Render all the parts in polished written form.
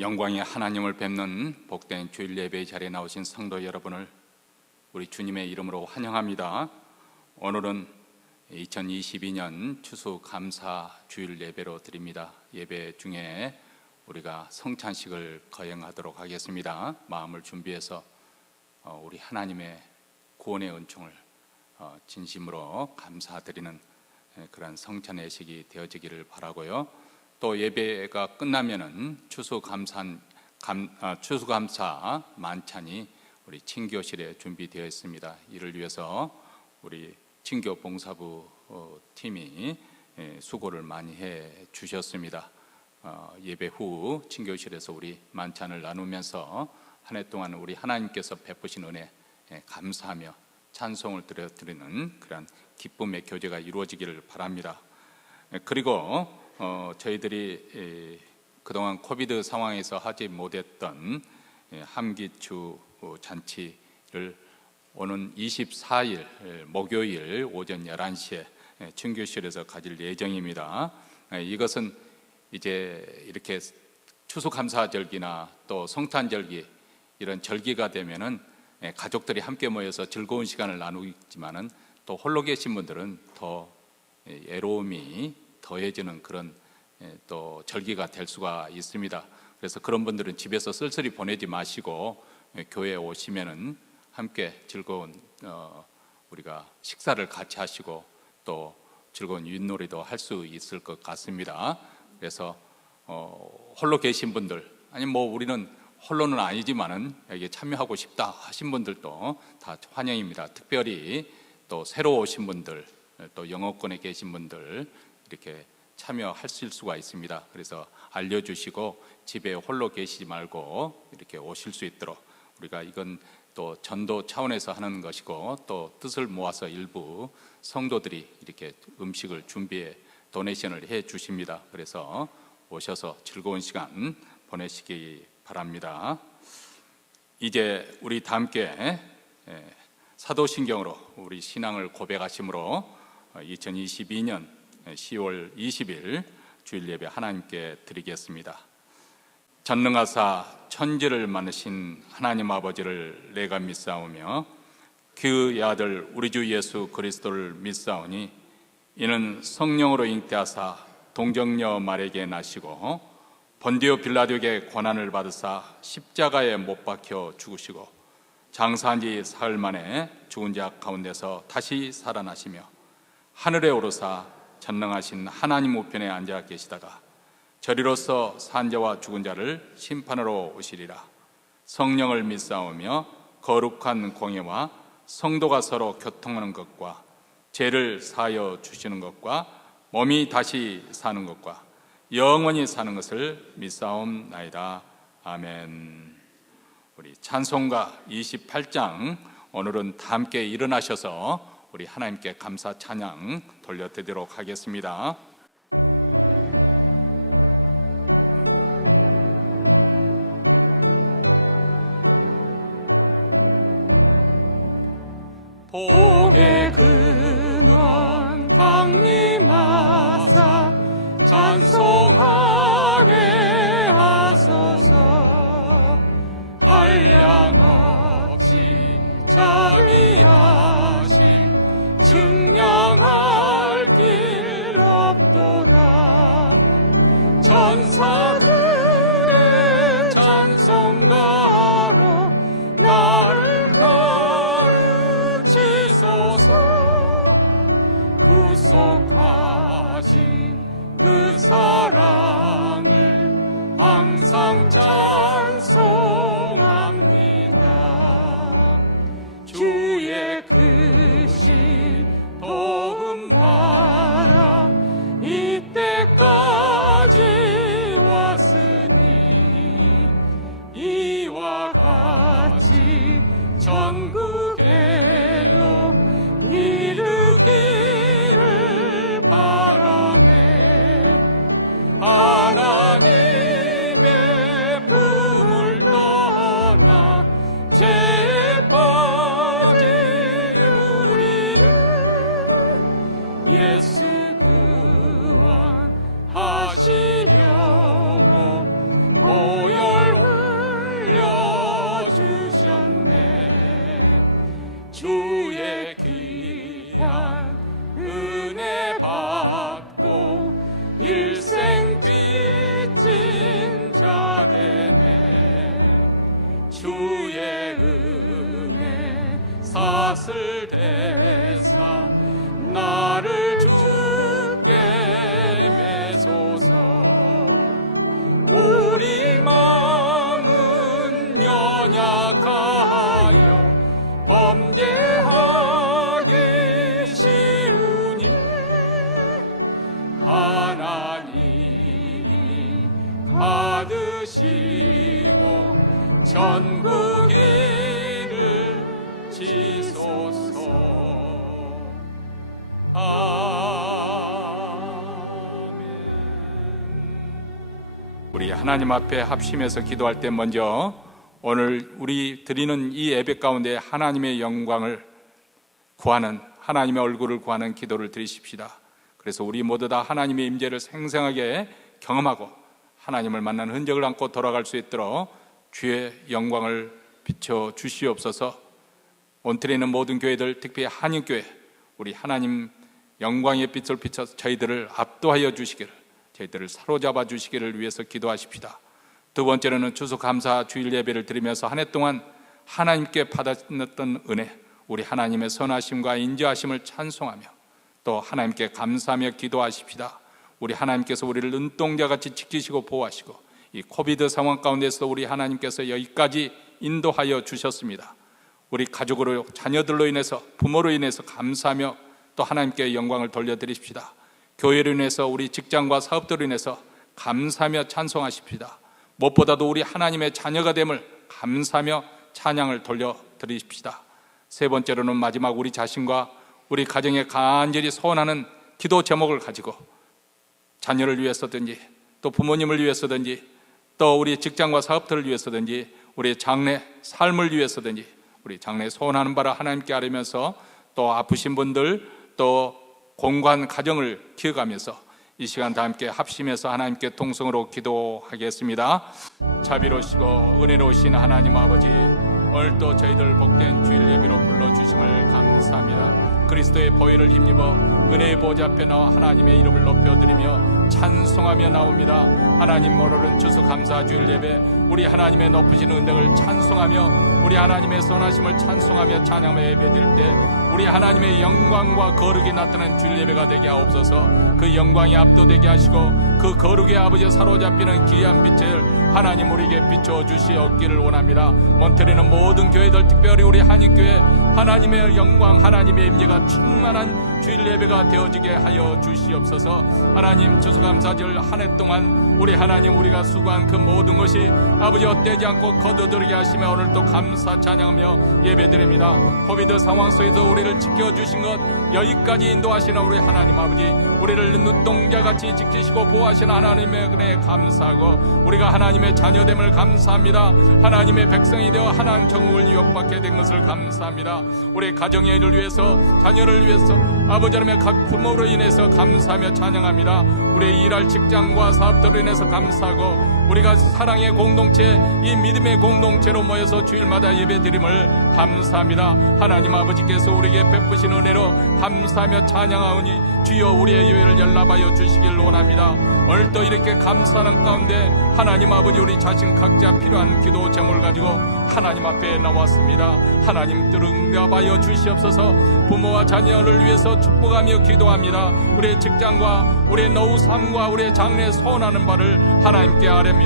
영광의 하나님을 뵙는 복된 주일 예배의 자리에 나오신 성도 여러분을 우리 주님의 이름으로 환영합니다. 오늘은 2022년 추수감사 주일 예배로 드립니다. 예배 중에 우리가 성찬식을 거행하도록 하겠습니다. 마음을 준비해서 우리 하나님의 구원의 은총을 진심으로 감사드리는 그런 성찬예식이 되어지기를 바라고요. 또 예배가 끝나면은 추수감사 만찬이 우리 친교실에 준비되어 있습니다. 이를 위해서 우리 친교 봉사부 팀이 수고를 많이 해 주셨습니다. 예배 후 친교실에서 우리 만찬을 나누면서 한 해 동안 우리 하나님께서 베푸신 은혜 감사하며 찬송을 드리는 그런 기쁨의 교제가 이루어지기를 바랍니다. 그리고 저희들이 그동안 코비드 상황에서 하지 못했던 함기추 잔치를 오는 24일 목요일 오전 11시에 친교실에서 가질 예정입니다. 이것은 이제 이렇게 추수감사절기나 또 성탄절기 이런 절기가 되면은 가족들이 함께 모여서 즐거운 시간을 나누지만은 또 홀로 계신 분들은 더 애로움이 더해지는 그런 또 절기가 될 수가 있습니다. 그래서 그런 분들은 집에서 쓸쓸히 보내지 마시고 교회에 오시면은 함께 즐거운 우리가 식사를 같이 하시고 또 즐거운 윷놀이도 할 수 있을 것 같습니다. 그래서 홀로 계신 분들 아니 우리는 홀로는 아니지만은 여기에 참여하고 싶다 하신 분들도 다 환영입니다. 특별히 또 새로 오신 분들 또 영어권에 계신 분들 이렇게 참여하실 수가 있습니다. 그래서 알려주시고 집에 홀로 계시지 말고 이렇게 오실 수 있도록 우리가 이건 또 전도 차원에서 하는 것이고 또 뜻을 모아서 일부 성도들이 이렇게 음식을 준비해 도네이션을 해 주십니다. 그래서 오셔서 즐거운 시간 보내시기 바랍니다. 이제 우리 다 함께 사도신경으로 우리 신앙을 고백하심으로 2022년 10월 20일 주일 예배 하나님께 드리겠습니다. 전능하사 천지를 만드신 하나님 아버지를 내가 믿사오며 그의 아들 우리 주 예수 그리스도를 믿사오니 이는 성령으로 잉태하사 동정녀 마리아에게 나시고 본디오 빌라도에게 고난을 받으사 십자가에 못 박혀 죽으시고 장사한 지 사흘 만에 죽은 자 가운데서 다시 살아나시며 하늘에 오르사 전능하신 하나님 우편에 앉아 계시다가 저리로서 산 자와 죽은 자를 심판하러 오시리라. 성령을 믿사오며 거룩한 공예와 성도가 서로 교통하는 것과 죄를 사하여 주시는 것과 몸이 다시 사는 것과 영원히 사는 것을 믿사옵나이다. 아멘. 우리 찬송가 28장 오늘은 다 함께 일어나셔서 우리 하나님께 감사 찬양 돌려드리도록 하겠습니다. 복의 근원 강림하사 찬송하게 하소서. 한량없이 자비하심 증량할 길 없도다. 천사들의 찬송가로 나를 가르치소서. 구속하신 그 사랑을 항상 찬송합니다. 주의 크신 도움 받아 이때까지 왔으니 이와 같이 전국에도 이르기를 바라네. 하나님의 되네. 주의 은혜 사슬 대사 나를 주께 매소서. 우리 마음은 연약하여 범죄하기 쉬우니 하나님이 받으시고 전국 일을 지소서. 우리 하나님 앞에 합심해서 기도할 때 먼저 오늘 우리 드리는 이 예배 가운데 하나님의 영광을 구하는, 하나님의 얼굴을 구하는 기도를 드리십시다. 그래서 우리 모두 다 하나님의 임재를 생생하게 경험하고 하나님을 만나는 흔적을 안고 돌아갈 수 있도록 주의 영광을 비춰 주시옵소서. 몬트리에 있는 모든 교회들, 특히 한인교회, 우리 하나님 영광의 빛을 비춰서 저희들을 압도하여 주시기를, 저희들을 사로잡아 주시기를 위해서 기도하십시다. 두 번째로는 추수감사 주일 예배를 드리면서 한 해 동안 하나님께 받았던 은혜, 우리 하나님의 선하심과 인자하심을 찬송하며 또 하나님께 감사하며 기도하십시다. 우리 하나님께서 우리를 눈동자같이 지키시고 보호하시고 이 코비드 상황 가운데서도 우리 하나님께서 여기까지 인도하여 주셨습니다. 우리 가족으로, 자녀들로 인해서, 부모로 인해서 감사하며 또 하나님께 영광을 돌려드리십시다. 교회로 인해서, 우리 직장과 사업들로 인해서 감사하며 찬송하십시다. 무엇보다도 우리 하나님의 자녀가 됨을 감사하며 찬양을 돌려드리십시다. 세 번째로는 마지막 우리 자신과 우리 가정에 간절히 소원하는 기도 제목을 가지고 자녀를 위해서든지 또 부모님을 위해서든지 또 우리 직장과 사업들을 위해서든지 우리 장래 삶을 위해서든지 우리 장래 소원하는 바를 하나님께 아뢰면서 또 아프신 분들 또 공간 가정을 기억하면서 이 시간 다 함께 합심해서 하나님께 통성으로 기도하겠습니다. 자비로우시고 은혜로우신 하나님 아버지, 오늘도 저희들 복된 주일 예배로 불러주심을 감사합니다. 그리스도의 보혈을 힘입어 은혜의 보좌 앞에 나와 하나님의 이름을 높여드리며 찬송하며 나옵니다. 하나님, 오늘은 추수감사 주일 예배, 우리 하나님의 높으신 은덕을 찬송하며 우리 하나님의 선하심을 찬송하며 찬양하며 예배드릴 때 우리 하나님의 영광과 거룩이 나타나는 주일 예배가 되게 하옵소서. 그 영광이 압도되게 하시고 그 거룩의 아버지 사로잡히는 귀한 빛을 하나님 우리에게 비춰주시옵기를 원합니다. 몬트리는 모든 교회들, 특별히 우리 한인교회 하나님의 영광, 하나님의 임재가 충만한 주일 예배가 되어지게 하여 주시옵소서. 하나님, 추수감사절 한 해 동안 우리 하나님, 우리가 수고한 그 모든 것이 아버지 헛되지 않고 거두들게 하시며 오늘도 감사 찬양하며 예배드립니다. 코비드 상황 속에서 우리를 지켜주신 것, 여기까지 인도하시는 우리 하나님 아버지, 우리를 눈동자같이 지키시고 보호하시는 하나님의 은혜에 감사하고 우리가 하나님의 자녀됨을 감사합니다. 하나님의 백성이 되어 하나님 정국을 유업받게 된 것을 감사합니다. 우리 가정의 일을 위해서, 자녀를 위해서, 아버지 하나님의 각 부모로 인해서 감사하며 찬양합니다. 우리의 일할 직장과 사업들로 인해서 감사하고 우리가 사랑의 공동체, 이 믿음의 공동체로 모여서 주일마다 예배드림을 감사합니다. 하나님 아버지께서 우리에게 베푸신 은혜로 감사하며 찬양하오니 주여 우리의 예배를 연락하여 주시길 원합니다. 오늘도 이렇게 감사하는 가운데 하나님 아버지, 우리 자신 각자 필요한 기도 제목을 가지고 하나님 앞에 나왔습니다. 하나님 응답하여 주시옵소서. 부모와 자녀를 위해서 축복하며 기도합니다. 우리의 직장과 우리의 노후 삶과 우리의 장래에 소원하는 바를 하나님께 아뢰입니다.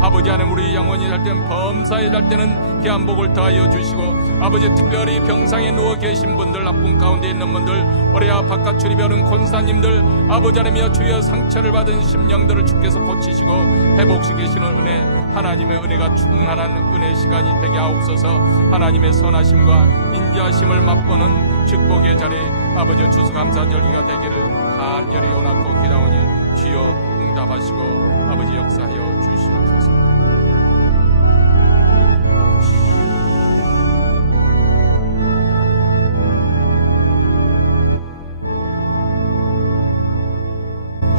아버지 하나님, 우리 영혼이 잘 때는, 범사에 잘 때는 귀한 복을 더하여 주시고 아버지, 특별히 병상에 누워 계신 분들, 아픔 가운데 있는 분들, 올해야 바깥 출입하는 권사님들, 아버지 하나님이여 주여 상처를 받은 심령들을 주께서 고치시고 회복시키시는 은혜, 하나님의 은혜가 충만한 은혜 시간이 되게 하옵소서. 하나님의 선하심과 인자하심을 맛보는 축복의 자리, 아버지 추수감사절기가 되기를 간절히 원하고 기도하오니 주여 응답하시고 아버지 역사하여 주시옵소서.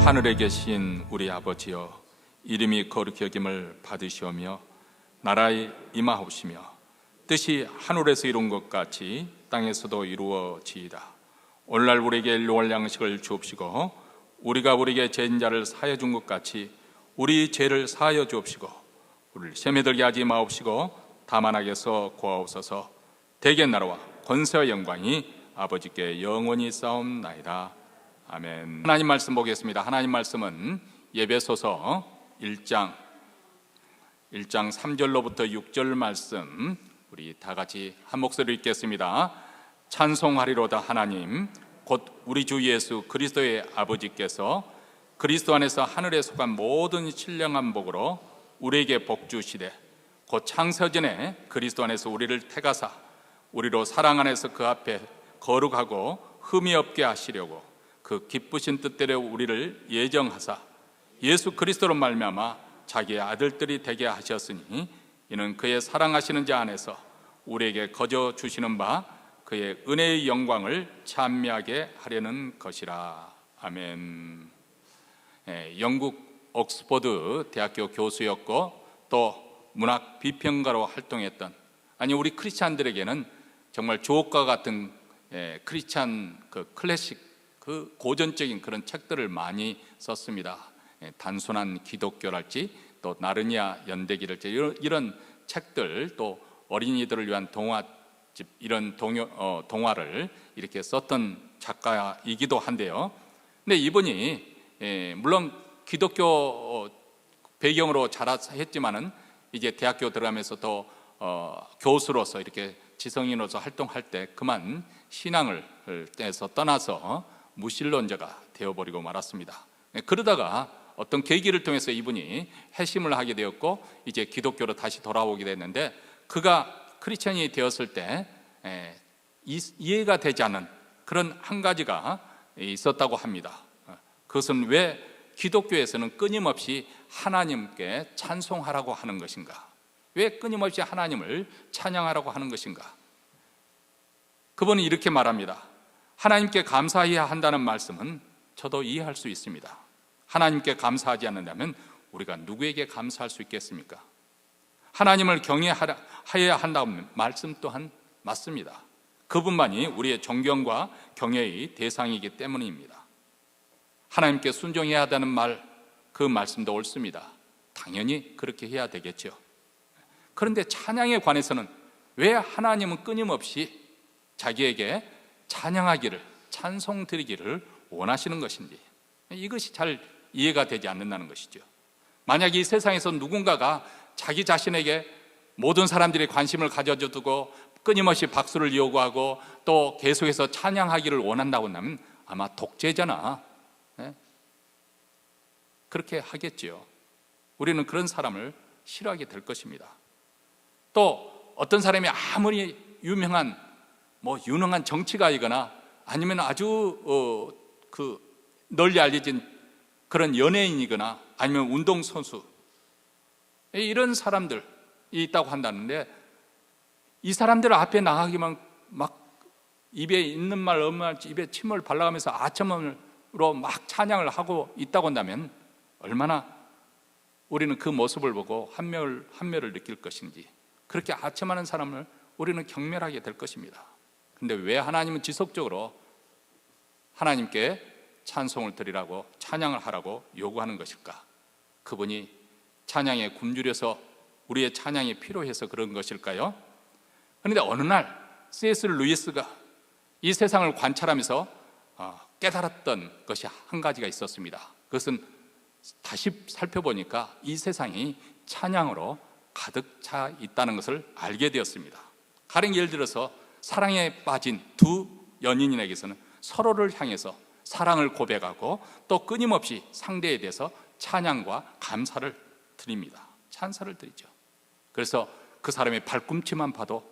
하늘에 계신 우리 아버지여, 이름이 거룩히 여김을 받으시오며 나라에 임하옵시며 뜻이 하늘에서 이룬 것 같이 땅에서도 이루어지이다. 오늘날 우리에게 일용할 양식을 주옵시고 우리가 우리에게 죄인 자를 사하여 준 것 같이 우리 죄를 사하여 주옵시고 우리를 시험에 들게 하지 마옵시고 다만 악에서 구하옵소서. 대개 나라와 권세와 영광이 아버지께 영원히 싸움나이다. 아멘. 하나님 말씀 보겠습니다. 하나님 말씀은 에베소서 1장 3절로부터 6절 말씀, 우리 다 같이 한 목소리로 읽겠습니다. 찬송하리로다. 하나님 곧 우리 주 예수 그리스도의 아버지께서 그리스도 안에서 하늘에 속한 모든 신령한 복으로 우리에게 복 주시되 곧 창세전에 그리스도 안에서 우리를 택하사 우리로 사랑 안에서 그 앞에 거룩하고 흠이 없게 하시려고 그 기쁘신 뜻대로 우리를 예정하사 예수 그리스도로 말미암아 자기의 아들들이 되게 하셨으니 이는 그의 사랑하시는 자 안에서 우리에게 거저 주시는 바 그의 은혜의 영광을 찬미하게 하려는 것이라. 아멘. 영국 옥스퍼드 대학교 교수였고 또 문학 비평가로 활동했던, 아니 우리 크리스찬들에게는 정말 주옥과 같은 크리스찬 그 클래식, 그 고전적인 그런 책들을 많이 썼습니다. 단순한 기독교랄지 또 나르니아 연대기랄지 이런 책들, 또 어린이들을 위한 동화집, 이런 동화를 이렇게 썼던 작가이기도 한데요. 근데 이분이 물론 기독교 배경으로 자랐지만은 이제 대학교 들어가면서 또 교수로서 이렇게 지성인으로서 활동할 때 그만 신앙을 떼서 떠나서 무신론자가 되어버리고 말았습니다. 그러다가 어떤 계기를 통해서 이분이 회심을 하게 되었고 이제 기독교로 다시 돌아오게 됐는데, 그가 크리스천이 되었을 때 이해가 되지 않는 그런 한 가지가 있었다고 합니다. 그것은 왜 기독교에서는 끊임없이 하나님께 찬송하라고 하는 것인가? 왜 끊임없이 하나님을 찬양하라고 하는 것인가? 그분은 이렇게 말합니다. 하나님께 감사해야 한다는 말씀은 저도 이해할 수 있습니다. 하나님께 감사하지 않는다면 우리가 누구에게 감사할 수 있겠습니까? 하나님을 경외해야 한다는 말씀 또한 맞습니다. 그분만이 우리의 존경과 경외의 대상이기 때문입니다. 하나님께 순종해야 한다는 말, 그 말씀도 옳습니다. 당연히 그렇게 해야 되겠죠. 그런데 찬양에 관해서는 왜 하나님은 끊임없이 자기에게 찬양하기를, 찬송 드리기를 원하시는 것인지, 이것이 잘 이해가 되지 않는다는 것이죠. 만약 이 세상에서 누군가가 자기 자신에게 모든 사람들이 관심을 가져두고 끊임없이 박수를 요구하고 또 계속해서 찬양하기를 원한다고 한다면 아마 독재자나 그렇게 하겠지요. 우리는 그런 사람을 싫어하게 될 것입니다. 또 어떤 사람이 아무리 유명한 정치가이거나 아니면 아주 널리 알려진 그런 연예인이거나 아니면 운동선수, 이런 사람들이 있다고 한다는데, 이 사람들 앞에 나가기만 막 입에 있는 말 없는 말 입에 침을 발라가면서 아첨으로 막 찬양을 하고 있다고 한다면 얼마나 우리는 그 모습을 보고 한멸을 느낄 것인지, 그렇게 아첨하는 사람을 우리는 경멸하게 될 것입니다. 그런데 왜 하나님은 지속적으로 하나님께 찬송을 드리라고, 찬양을 하라고 요구하는 것일까? 그분이 찬양에 굶주려서 우리의 찬양이 필요해서 그런 것일까요? 그런데 어느 날 C.S. 루이스가 이 세상을 관찰하면서 깨달았던 것이 한 가지가 있었습니다. 그것은 다시 살펴보니까 이 세상이 찬양으로 가득 차 있다는 것을 알게 되었습니다. 가령 예를 들어서 사랑에 빠진 두 연인에게서는 서로를 향해서 사랑을 고백하고 또 끊임없이 상대에 대해서 찬양과 감사를 드립니다. 찬사를 드리죠. 그래서 그 사람의 발꿈치만 봐도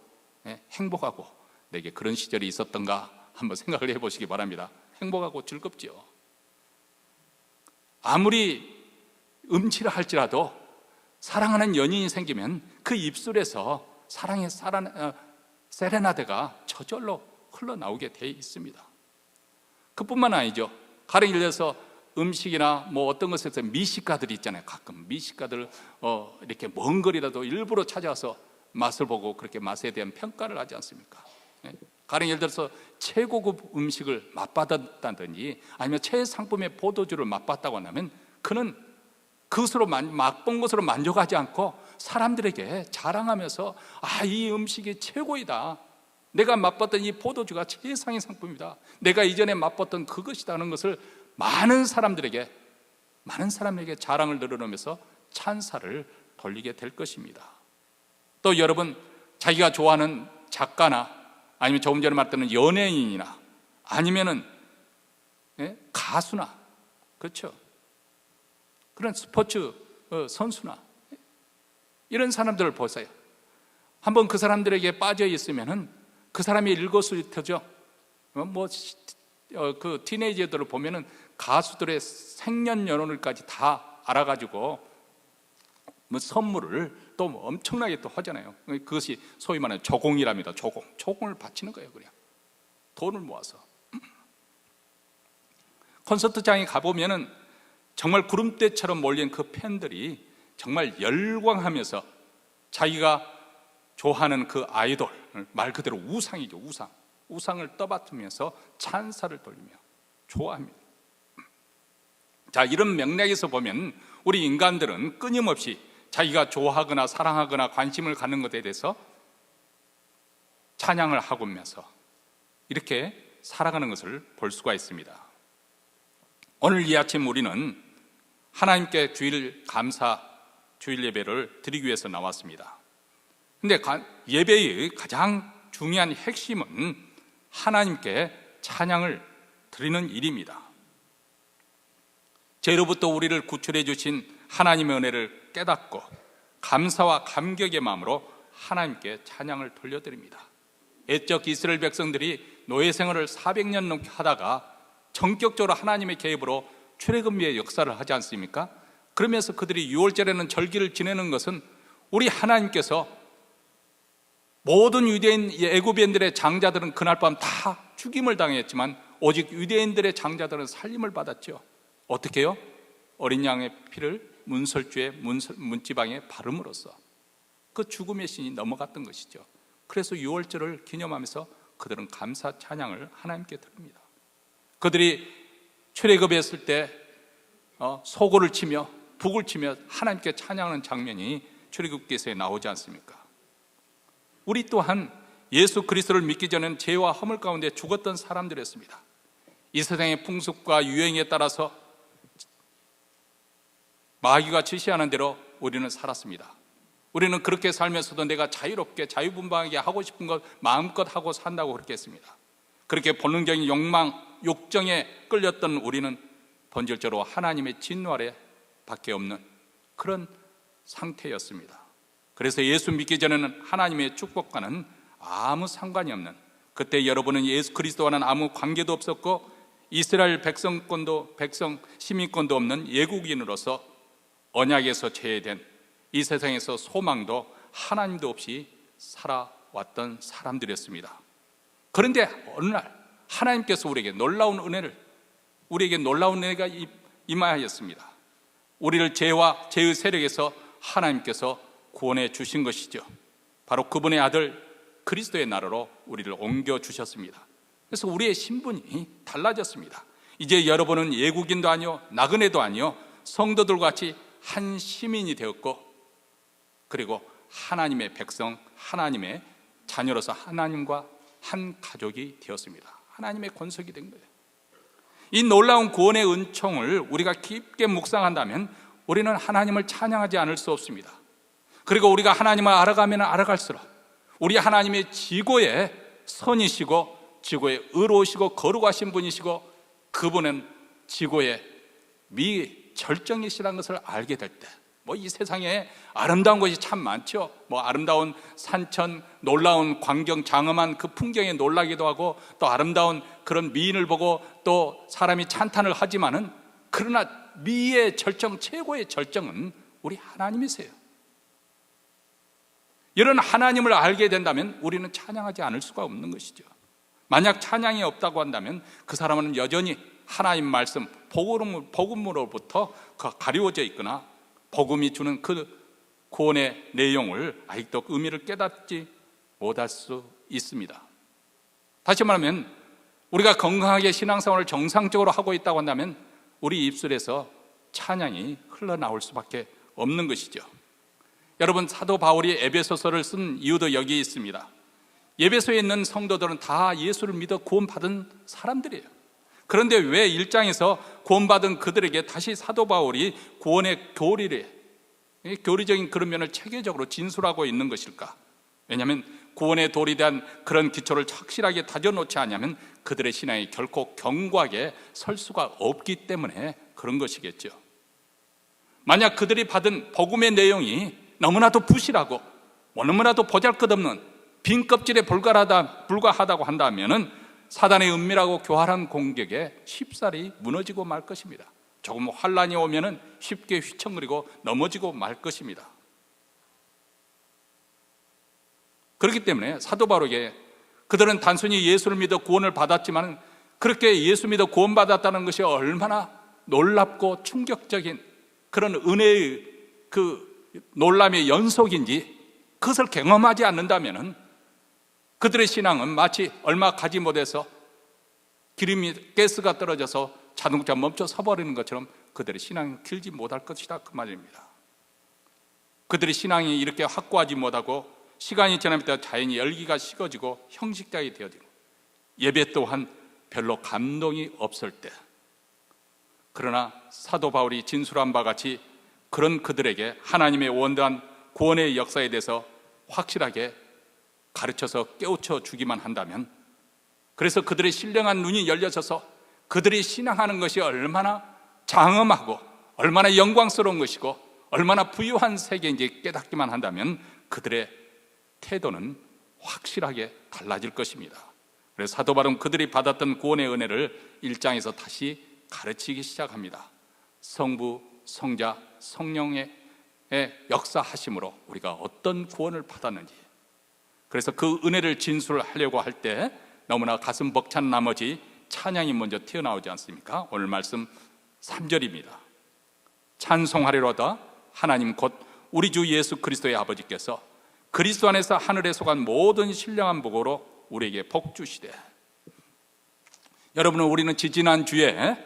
행복하고, 내게 그런 시절이 있었던가 한번 생각을 해보시기 바랍니다. 행복하고 즐겁죠. 아무리 음치를 할지라도 사랑하는 연인이 생기면 그 입술에서 사랑의 세레나데가 저절로 흘러나오게 돼 있습니다. 그뿐만 아니죠. 가령 예를 들어서 음식이나 어떤 것에서 미식가들이 있잖아요. 가끔 미식가들 이렇게 먼 거리라도 일부러 찾아와서 맛을 보고 그렇게 맛에 대한 평가를 하지 않습니까? 가령 예를 들어서 최고급 음식을 맛봤다든지 아니면 최상품의 포도주를 맛봤다고 하면 그는 그것으로 맛본 것으로 만족하지 않고 사람들에게 자랑하면서 이 음식이 최고이다, 내가 맛봤던 이 포도주가 최상의 상품이다, 내가 이전에 맛봤던 그것이다 하는 것을 많은 사람들에게 자랑을 늘어놓으면서 찬사를 돌리게 될 것입니다. 또 여러분, 자기가 좋아하는 작가나 아니면 조금 전에 말했던 연예인이나 아니면은 가수나, 그렇죠, 그런 스포츠 선수나 이런 사람들을 보세요. 한번 그 사람들에게 빠져 있으면은 그 사람이 일거수일투족, 그 티네이저들을 보면은 가수들의 생년연월까지 다 알아가지고 선물을 또 엄청나게 또 하잖아요. 그것이 소위 말하는 조공이랍니다. 조공을 바치는 거예요. 그냥 돈을 모아서. 콘서트장에 가보면은 정말 구름대처럼 몰린 그 팬들이 정말 열광하면서 자기가 좋아하는 그 아이돌, 말 그대로 우상이죠, 우상을 떠받들면서 찬사를 돌리며 좋아합니다. 자, 이런 맥락에서 보면 우리 인간들은 끊임없이 자기가 좋아하거나 사랑하거나 관심을 갖는 것에 대해서 찬양을 하고면서 이렇게 살아가는 것을 볼 수가 있습니다. 오늘 이 아침 우리는 하나님께 주일 예배를 드리기 위해서 나왔습니다. 근데 예배의 가장 중요한 핵심은 하나님께 찬양을 드리는 일입니다. 죄로부터 우리를 구출해 주신 하나님의 은혜를 깨닫고 감사와 감격의 마음으로 하나님께 찬양을 돌려드립니다. 옛적 이스라엘 백성들이 노예 생활을 400년 넘게 하다가 전격적으로 하나님의 개입으로 출애굽의 역사를 하지 않습니까? 그러면서 그들이 유월절에는 절기를 지내는 것은 우리 하나님께서 모든 유대인 애굽인들의 장자들은 그날 밤 다 죽임을 당했지만 오직 유대인들의 장자들은 살림을 받았죠. 어떻게 해요? 어린 양의 피를 문설주의 문지방에 바름으로써 그 죽음의 신이 넘어갔던 것이죠. 그래서 유월절을 기념하면서 그들은 감사 찬양을 하나님께 드립니다. 그들이 출애굽했을 때 소고를 치며 북을 치며 하나님께 찬양하는 장면이 출애굽기서에 나오지 않습니까? 우리 또한 예수 그리스도를 믿기 전에는 죄와 허물 가운데 죽었던 사람들이었습니다. 이 세상의 풍습과 유행에 따라서 마귀가 지시하는 대로 우리는 살았습니다. 우리는 그렇게 살면서도 내가 자유롭게 자유분방하게 하고 싶은 것 마음껏 하고 산다고 그렇게 했습니다. 그렇게 본능적인 욕망, 욕정에 끌렸던 우리는 본질적으로 하나님의 진노 아래 밖에 없는 그런 상태였습니다. 그래서 예수 믿기 전에는 하나님의 축복과는 아무 상관이 없는, 그때 여러분은 예수 그리스도와는 아무 관계도 없었고 이스라엘 백성 시민권도 없는 외국인으로서 언약에서 제외된 이 세상에서 소망도 하나님도 없이 살아왔던 사람들이었습니다. 그런데 어느 날 하나님께서 우리에게 놀라운 은혜가 임하였습니다. 우리를 죄와 죄의 세력에서 하나님께서 구원해 주신 것이죠. 바로 그분의 아들 그리스도의 나라로 우리를 옮겨주셨습니다. 그래서 우리의 신분이 달라졌습니다. 이제 여러분은 외국인도 아니요 나그네도 아니요 성도들과 같이 한 시민이 되었고, 그리고 하나님의 백성, 하나님의 자녀로서 하나님과 한 가족이 되었습니다. 하나님의 권속이 된 거예요. 이 놀라운 구원의 은총을 우리가 깊게 묵상한다면 우리는 하나님을 찬양하지 않을 수 없습니다. 그리고 우리가 하나님을 알아가면 알아갈수록 우리 하나님의 지고의 선이시고 지고의 의로우시고 거룩하신 분이시고 그분은 지고의 미절정이시라는 것을 알게 될 때, 이 세상에 아름다운 것이 참 많죠. 아름다운 산천, 놀라운 광경, 장엄한 그 풍경에 놀라기도 하고, 또 아름다운 그런 미인을 보고 또 사람이 찬탄을 하지만은, 그러나 미의 절정, 최고의 절정은 우리 하나님이세요. 이런 하나님을 알게 된다면 우리는 찬양하지 않을 수가 없는 것이죠. 만약 찬양이 없다고 한다면 그 사람은 여전히 하나님 말씀, 복음으로부터 가리워져 있거나 복음이 주는 그 구원의 내용을 아직도 의미를 깨닫지 못할 수 있습니다. 다시 말하면 우리가 건강하게 신앙생활을 정상적으로 하고 있다고 한다면 우리 입술에서 찬양이 흘러나올 수밖에 없는 것이죠. 여러분, 사도 바울이 에베소서를 쓴 이유도 여기에 있습니다. 에베소에 있는 성도들은 다 예수를 믿어 구원받은 사람들이에요. 그런데 왜 1장에서 구원받은 그들에게 다시 사도 바울이 구원의 교리적인 그런 면을 체계적으로 진술하고 있는 것일까? 왜냐하면 구원의 도리에 대한 그런 기초를 확실하게 다져놓지 않으면 그들의 신앙이 결코 견고하게 설 수가 없기 때문에 그런 것이겠죠. 만약 그들이 받은 복음의 내용이 너무나도 부실하고 너무나도 보잘것없는 빈 껍질에 불과하다고 한다면 사단의 은밀하고 교활한 공격에 쉽사리 무너지고 말 것입니다. 조금 환란이 오면 쉽게 휘청거리고 넘어지고 말 것입니다. 그렇기 때문에 사도 바울에게 그들은 단순히 예수를 믿어 구원을 받았지만 그렇게 예수 믿어 구원받았다는 것이 얼마나 놀랍고 충격적인 그런 은혜의 그 놀람의 연속인지 그것을 경험하지 않는다면 그들의 신앙은 마치 얼마 가지 못해서 기름이 가스가 떨어져서 자동차 멈춰 서버리는 것처럼 그들의 신앙이 길지 못할 것이다, 그 말입니다. 그들의 신앙이 이렇게 확고하지 못하고 시간이 지나면 자연히 열기가 식어지고 형식적이 되어지고 예배 또한 별로 감동이 없을 때, 그러나 사도 바울이 진술한 바 같이 그런 그들에게 하나님의 원대한 구원의 역사에 대해서 확실하게 가르쳐서 깨우쳐 주기만 한다면, 그래서 그들의 신령한 눈이 열려져서 그들이 신앙하는 것이 얼마나 장엄하고 얼마나 영광스러운 것이고 얼마나 부유한 세계인지 깨닫기만 한다면 그들의 태도는 확실하게 달라질 것입니다. 그래서 사도 바울은 그들이 받았던 구원의 은혜를 1장에서 다시 가르치기 시작합니다. 성부, 성자, 성령의 역사하심으로 우리가 어떤 구원을 받았는지, 그래서 그 은혜를 진술하려고 할 때 너무나 가슴 벅찬 나머지 찬양이 먼저 튀어나오지 않습니까? 오늘 말씀 3절입니다. 찬송하리로다 하나님 곧 우리 주 예수 그리스도의 아버지께서 그리스도 안에서 하늘에 속한 모든 신령한 복으로 우리에게 복 주시되. 여러분은 우리는 지지난 주에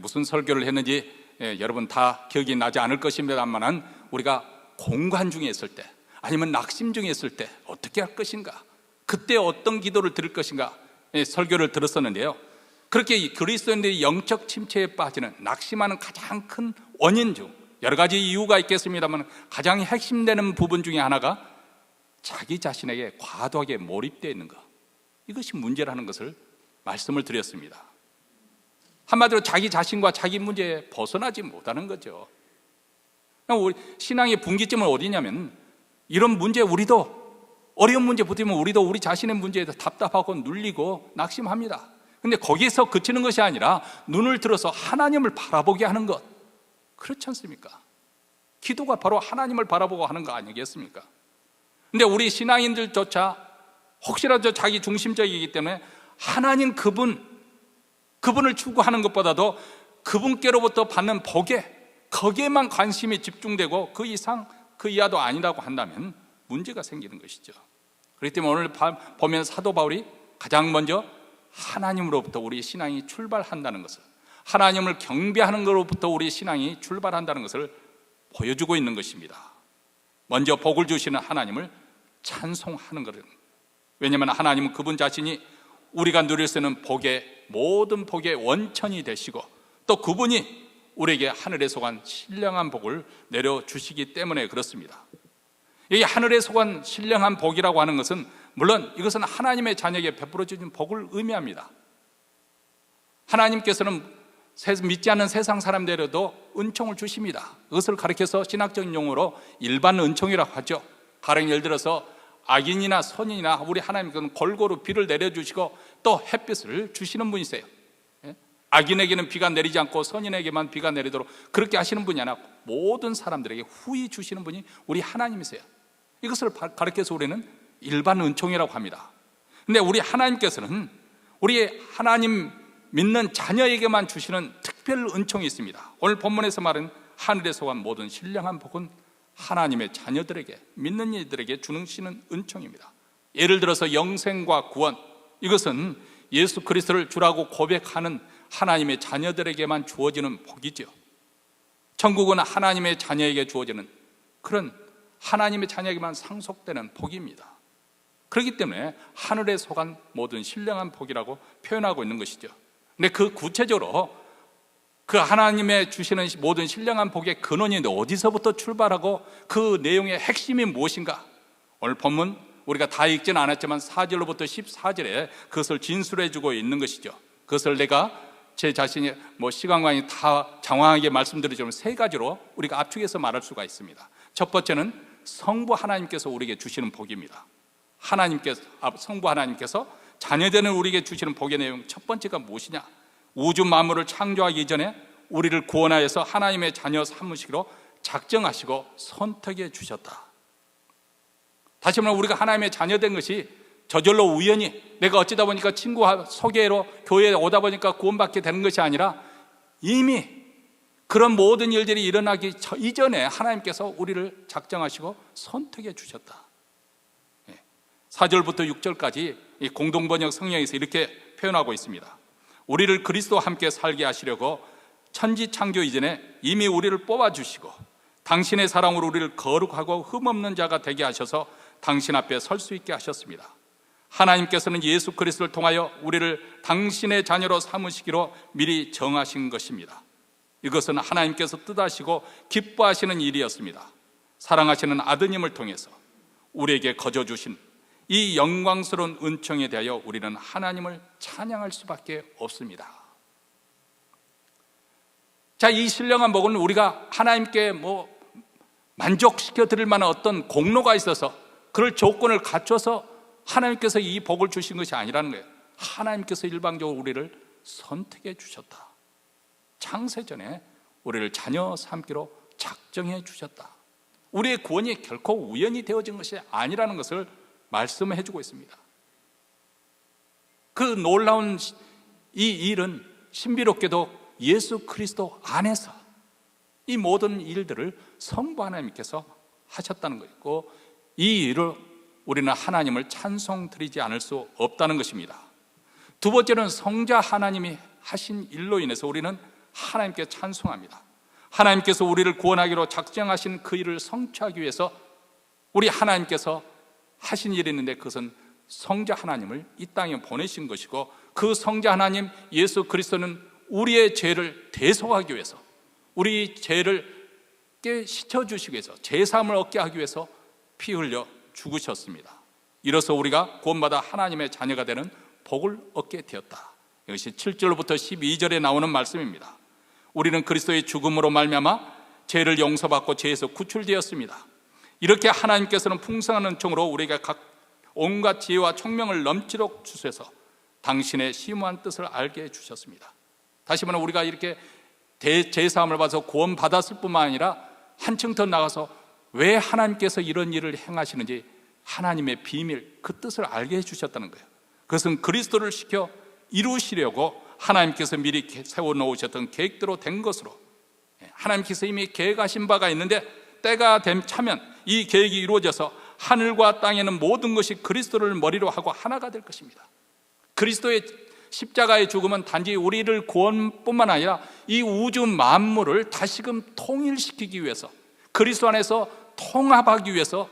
무슨 설교를 했는지 여러분 다 기억이 나지 않을 것입니다만, 우리가 공관 중에 있을 때 아니면 낙심 중에 있을 때 어떻게 할 것인가, 그때 어떤 기도를 드릴 것인가 설교를 들었었는데요. 그렇게 그리스도인들이 영적 침체에 빠지는, 낙심하는 가장 큰 원인 중 여러 가지 이유가 있겠습니다만 가장 핵심되는 부분 중에 하나가 자기 자신에게 과도하게 몰입되어 있는 것, 이것이 문제라는 것을 말씀을 드렸습니다. 한마디로 자기 자신과 자기 문제에 벗어나지 못하는 거죠. 우리 신앙의 분기점은 어디냐면, 이런 문제, 우리도 어려운 문제 붙으면 우리도 우리 자신의 문제에 답답하고 눌리고 낙심합니다. 근데 거기에서 그치는 것이 아니라 눈을 들어서 하나님을 바라보게 하는 것, 그렇지 않습니까? 기도가 바로 하나님을 바라보고 하는 거 아니겠습니까? 근데 우리 신앙인들조차 혹시라도 자기 중심적이기 때문에 하나님 그분을 추구하는 것보다도 그분께로부터 받는 복에, 거기에만 관심이 집중되고 그 이상 그 이하도 아니라고 한다면 문제가 생기는 것이죠. 그렇기 때문에 오늘 보면 사도 바울이 가장 먼저 하나님으로부터 우리 신앙이 출발한다는 것을, 하나님을 경배하는 것으로부터 우리 신앙이 출발한다는 것을 보여주고 있는 것입니다. 먼저 복을 주시는 하나님을 찬송하는 것은, 왜냐하면 하나님은 그분 자신이 우리가 누릴 수 있는 복의, 모든 복의 원천이 되시고 또 그분이 우리에게 하늘에 속한 신령한 복을 내려주시기 때문에 그렇습니다. 이 하늘에 속한 신령한 복이라고 하는 것은, 물론 이것은 하나님의 자녀에게 베풀어 주신 복을 의미합니다. 하나님께서는 믿지 않는 세상 사람들에도 은총을 주십니다. 그것을 가리켜서 신학적인 용어로 일반 은총이라고 하죠. 가령 예를 들어서 악인이나 선인이나 우리 하나님께서는 골고루 비를 내려주시고 또 햇빛을 주시는 분이세요. 악인에게는 비가 내리지 않고 선인에게만 비가 내리도록 그렇게 하시는 분이 아니라 모든 사람들에게 후히 주시는 분이 우리 하나님이세요. 이것을 가리켜서 우리는 일반 은총이라고 합니다. 근데 우리 하나님께서는 우리 하나님 믿는 자녀에게만 주시는 특별 은총이 있습니다. 오늘 본문에서 말은 하늘에 속한 모든 신령한 복은 하나님의 자녀들에게, 믿는 이들에게 주시는 은총입니다. 예를 들어서 영생과 구원, 이것은 예수 그리스도를 주라고 고백하는 하나님의 자녀들에게만 주어지는 복이죠. 천국은 하나님의 자녀에게 주어지는 그런 하나님의 자녀에게만 상속되는 복입니다. 그렇기 때문에 하늘에 속한 모든 신령한 복이라고 표현하고 있는 것이죠. 근데 그 구체적으로 그 하나님의 주시는 모든 신령한 복의 근원이 어디서부터 출발하고 그 내용의 핵심이 무엇인가? 오늘 본문 우리가 다 읽지는 않았지만 4절로부터 14절에 그것을 진술해 주고 있는 것이죠. 그것을 내가 제 자신이 시간관이 다 장황하게 말씀드리자면 세 가지로 우리가 압축해서 말할 수가 있습니다. 첫 번째는 성부 하나님께서 우리에게 주시는 복입니다. 성부 하나님께서 자녀되는 우리에게 주시는 복의 내용 첫 번째가 무엇이냐? 우주 만물을 창조하기 이전에 우리를 구원하여서 하나님의 자녀 삼으시기로 작정하시고 선택해 주셨다. 다시 말하면 우리가 하나님의 자녀된 것이 저절로 우연히 내가 어찌다 보니까 친구 소개로 교회에 오다 보니까 구원받게 되는 것이 아니라 이미 그런 모든 일들이 일어나기 이전에 하나님께서 우리를 작정하시고 선택해 주셨다. 4절부터 6절까지 이 공동번역 성경에서 이렇게 표현하고 있습니다. 우리를 그리스도와 함께 살게 하시려고 천지 창조 이전에 이미 우리를 뽑아주시고 당신의 사랑으로 우리를 거룩하고 흠없는 자가 되게 하셔서 당신 앞에 설 수 있게 하셨습니다. 하나님께서는 예수 그리스도를 통하여 우리를 당신의 자녀로 삼으시기로 미리 정하신 것입니다. 이것은 하나님께서 뜻하시고 기뻐하시는 일이었습니다. 사랑하시는 아드님을 통해서 우리에게 거저 주신 이 영광스러운 은총에 대하여 우리는 하나님을 찬양할 수밖에 없습니다. 자, 이 신령한 복은 우리가 하나님께 만족시켜 드릴 만한 어떤 공로가 있어서 그럴 조건을 갖춰서 하나님께서 이 복을 주신 것이 아니라는 거예요. 하나님께서 일방적으로 우리를 선택해 주셨다. 창세전에 우리를 자녀 삼기로 작정해 주셨다. 우리의 구원이 결코 우연히 되어진 것이 아니라는 것을 말씀해 주고 있습니다. 그 놀라운 이 일은 신비롭게도 예수 그리스도 안에서 이 모든 일들을 성부 하나님께서 하셨다는 것이고, 이 일을 우리는 하나님을 찬송드리지 않을 수 없다는 것입니다. 두 번째는 성자 하나님이 하신 일로 인해서 우리는 하나님께 찬송합니다. 하나님께서 우리를 구원하기로 작정하신 그 일을 성취하기 위해서 우리 하나님께서 하신 일이 있는데, 그것은 성자 하나님을 이 땅에 보내신 것이고, 그 성자 하나님 예수 그리스도는 우리의 죄를 대속하기 위해서, 우리 죄를 씻어주시기 위해서, 제사함을 얻게 하기 위해서 피 흘려 죽으셨습니다. 이로써 우리가 구원받아 하나님의 자녀가 되는 복을 얻게 되었다. 이것이 7절부터 12절에 나오는 말씀입니다. 우리는 그리스도의 죽음으로 말미암아 죄를 용서받고 죄에서 구출되었습니다. 이렇게 하나님께서는 풍성한 은총으로 우리에게 각 온갖 지혜와 총명을 넘치도록 주셔서 당신의 심오한 뜻을 알게 해주셨습니다. 다시 말하면 우리가 이렇게 대제사함을 받아서 구원받았을 뿐만 아니라 한층 더 나가서 왜 하나님께서 이런 일을 행하시는지 하나님의 비밀, 그 뜻을 알게 해주셨다는 거예요. 그것은 그리스도를 시켜 이루시려고 하나님께서 미리 세워놓으셨던 계획대로 된 것으로, 하나님께서 이미 계획하신 바가 있는데 때가 차면 이 계획이 이루어져서 하늘과 땅에는 모든 것이 그리스도를 머리로 하고 하나가 될 것입니다. 그리스도의 십자가의 죽음은 단지 우리를 구원뿐만 아니라 이 우주 만물을 다시금 통일시키기 위해서, 그리스도 안에서 통합하기 위해서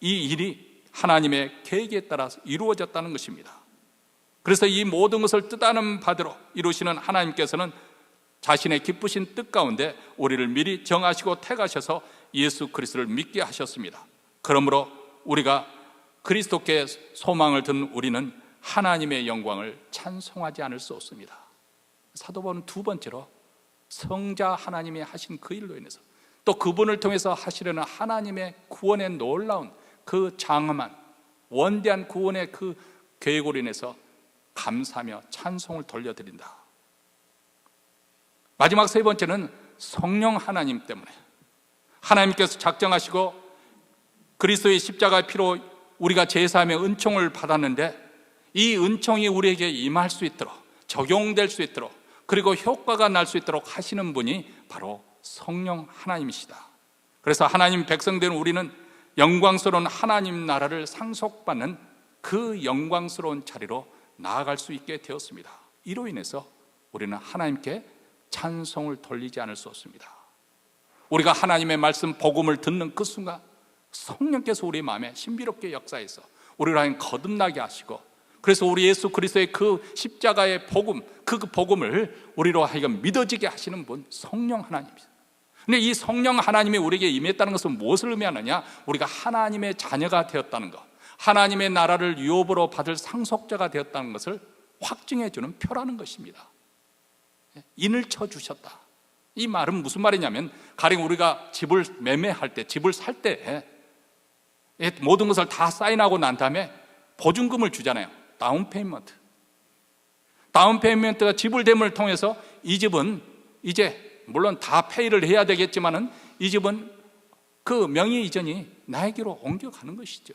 이 일이 하나님의 계획에 따라서 이루어졌다는 것입니다. 그래서 이 모든 것을 뜻하는 바대로 이루시는 하나님께서는 자신의 기쁘신 뜻 가운데 우리를 미리 정하시고 택하셔서 예수 그리스도를 믿게 하셨습니다. 그러므로 우리가 그리스도께 소망을 둔 우리는 하나님의 영광을 찬송하지 않을 수 없습니다. 사도 바울은 두 번째로 성자 하나님이 하신 그 일로 인해서, 또 그분을 통해서 하시려는 하나님의 구원의 놀라운 그 장엄한 원대한 구원의 그 계획으로 인해서 감사하며 찬송을 돌려드린다. 마지막 세 번째는 성령 하나님 때문에, 하나님께서 작정하시고 그리스도의 십자가의 피로 우리가 제사하며 은총을 받았는데, 이 은총이 우리에게 임할 수 있도록, 적용될 수 있도록, 그리고 효과가 날 수 있도록 하시는 분이 바로 성령 하나님이시다. 그래서 하나님 백성된 우리는 영광스러운 하나님 나라를 상속받는 그 영광스러운 자리로 나아갈 수 있게 되었습니다. 이로 인해서 우리는 하나님께 찬송을 돌리지 않을 수 없습니다. 우리가 하나님의 말씀 복음을 듣는 그 순간 성령께서 우리 마음에 신비롭게 역사해서 우리를 하여금 거듭나게 하시고, 그래서 우리 예수 그리스도의 그 십자가의 복음, 그 복음을 우리로 하여금 믿어지게 하시는 분, 성령 하나님이죠. 근데 이 성령 하나님이 우리에게 임했다는 것은 무엇을 의미하느냐? 우리가 하나님의 자녀가 되었다는 것, 하나님의 나라를 유업으로 받을 상속자가 되었다는 것을 확증해 주는 표라는 것입니다. 인을 쳐주셨다. 이 말은 무슨 말이냐면, 가령 우리가 집을 매매할 때, 집을 살 때 모든 것을 다 사인하고 난 다음에 보증금을 주잖아요. 다운페이먼트. 다운페이먼트가 지불됨을 통해서 이 집은 이제 물론 다 페이를 해야 되겠지만은 이 집은 그 명의 이전이 나에게로 옮겨가는 것이죠.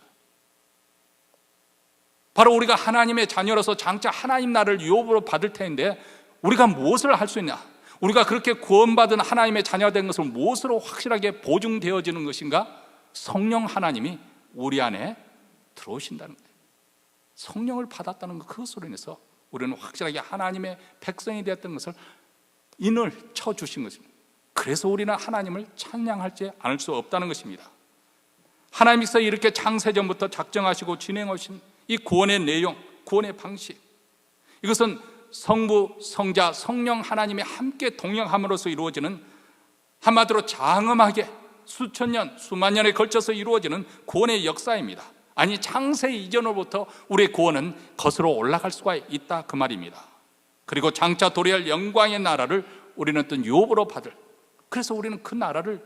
바로 우리가 하나님의 자녀로서 장차 하나님 나라를 유업으로 받을 텐데, 우리가 무엇을 할 수 있냐? 우리가 그렇게 구원받은 하나님의 자녀가 된 것을 무엇으로 확실하게 보증되어지는 것인가? 성령 하나님이 우리 안에 들어오신다는 거예요. 성령을 받았다는 것, 그것으로 인해서 우리는 확실하게 하나님의 백성이 되었던 것을 인을 쳐주신 것입니다. 그래서 우리는 하나님을 찬양하지 않을 수 없다는 것입니다. 하나님께서 이렇게 창세전부터 작정하시고 진행하신 이 구원의 내용, 구원의 방식, 이것은 성부, 성자, 성령 하나님이 함께 동행함으로써 이루어지는, 한마디로 장엄하게 수천 년, 수만 년에 걸쳐서 이루어지는 구원의 역사입니다. 아니, 창세 이전으로부터 우리의 구원은 거슬러 올라갈 수가 있다, 그 말입니다. 그리고 장차 도래할 영광의 나라를 우리는 어떤 유업으로 받을, 그래서 우리는 그 나라를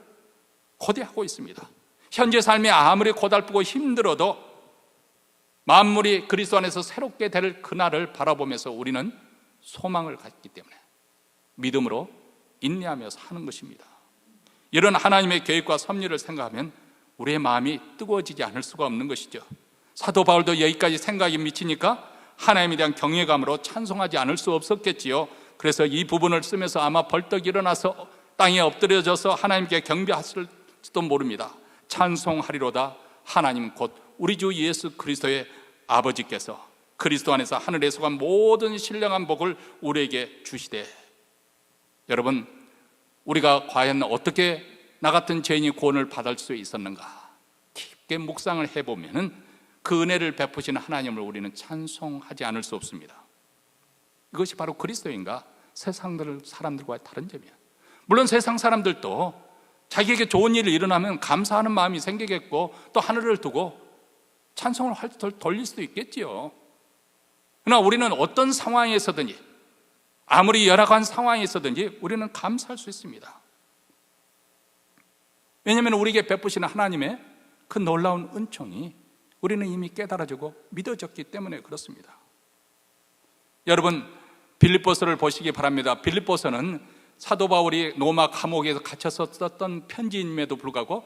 고대하고 있습니다. 현재 삶이 아무리 고달프고 힘들어도 만물이 그리스도 안에서 새롭게 될 그날을 바라보면서 우리는 소망을 갖기 때문에 믿음으로 인내하며 사는 것입니다. 이런 하나님의 계획과 섭리를 생각하면 우리의 마음이 뜨거워지지 않을 수가 없는 것이죠. 사도 바울도 여기까지 생각이 미치니까 하나님에 대한 경외감으로 찬송하지 않을 수 없었겠지요. 그래서 이 부분을 쓰면서 아마 벌떡 일어나서 땅에 엎드려져서 하나님께 경배하실지도 모릅니다. 찬송하리로다. 하나님 곧 우리 주 예수 그리스도의 아버지께서 그리스도 안에서 하늘에 속한 모든 신령한 복을 우리에게 주시되. 여러분, 우리가 과연 어떻게 나 같은 죄인이 구원을 받을 수 있었는가 깊게 묵상을 해보면 그 은혜를 베푸시는 하나님을 우리는 찬송하지 않을 수 없습니다. 이것이 바로 그리스도인가 세상 사람들과의 다른 점이에요. 물론 세상 사람들도 자기에게 좋은 일이 일어나면 감사하는 마음이 생기겠고 또 하늘을 두고 찬송을 돌릴 수도 있겠지요. 그러나 우리는 어떤 상황에서든지, 아무리 열악한 상황에서든지 우리는 감사할 수 있습니다. 왜냐하면 우리에게 베푸시는 하나님의 그 놀라운 은총이 우리는 이미 깨달아지고 믿어졌기 때문에 그렇습니다. 여러분, 빌립보서를 보시기 바랍니다. 빌립보서는 사도 바울이 로마 감옥에서 갇혀서 썼던 편지임에도 불구하고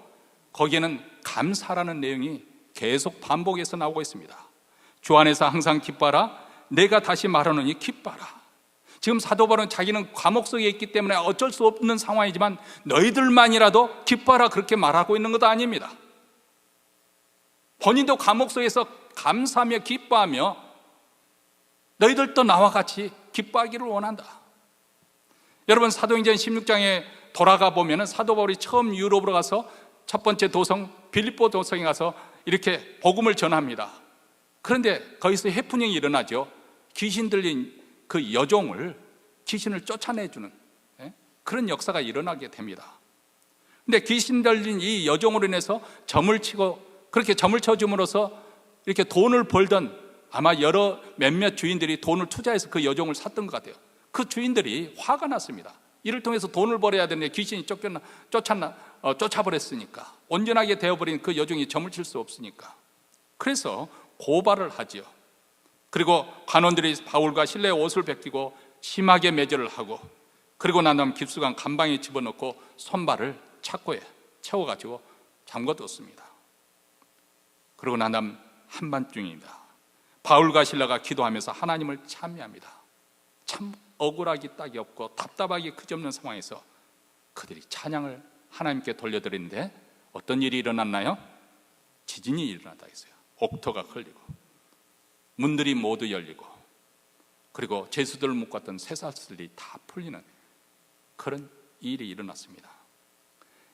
거기에는 감사라는 내용이 계속 반복해서 나오고 있습니다. 주 안에서 항상 기뻐하라. 내가 다시 말하노니 기뻐하라. 지금 사도 바울은 자기는 감옥 속에 있기 때문에 어쩔 수 없는 상황이지만 너희들만이라도 기뻐하라 그렇게 말하고 있는 것도 아닙니다. 본인도 감옥 속에서 감사하며 기뻐하며 너희들도 나와 같이 기뻐하기를 원한다. 여러분, 사도행전 16장에 돌아가 보면 사도 바울이 처음 유럽으로 가서 첫 번째 도성 빌립보 도성에 가서 이렇게 복음을 전합니다. 그런데 거기서 해프닝이 일어나죠. 귀신 들린 그 여종을, 귀신을 쫓아내주는 그런 역사가 일어나게 됩니다. 근데 귀신 들린 이 여종으로 인해서 점을 치고, 그렇게 점을 쳐줌으로써 이렇게 돈을 벌던, 아마 몇몇 주인들이 돈을 투자해서 그 여종을 샀던 것 같아요. 그 주인들이 화가 났습니다. 이를 통해서 돈을 벌어야 되는데 귀신이 쫓아버렸으니까, 온전하게 되어버린 그 여종이 점을 칠 수 없으니까. 그래서 고발을 하지요. 그리고 관원들이 바울과 실내의 옷을 벗기고 심하게 매질을 하고, 그리고 난 다음 깊숙한 감방에 집어넣고 손발을 착고에 채워가지고 잠궈뒀습니다. 그리고 난 다음 한밤중입니다. 바울과 실라가 기도하면서 하나님을 찬미합니다. 참 억울하기 딱이 없고 답답하기 그지없는 상황에서 그들이 찬양을 하나님께 돌려드리는데 어떤 일이 일어났나요? 지진이 일어났다 했어요. 옥토가 걸리고 문들이 모두 열리고, 그리고 죄수들을 묶었던 쇠사슬이 다 풀리는 그런 일이 일어났습니다.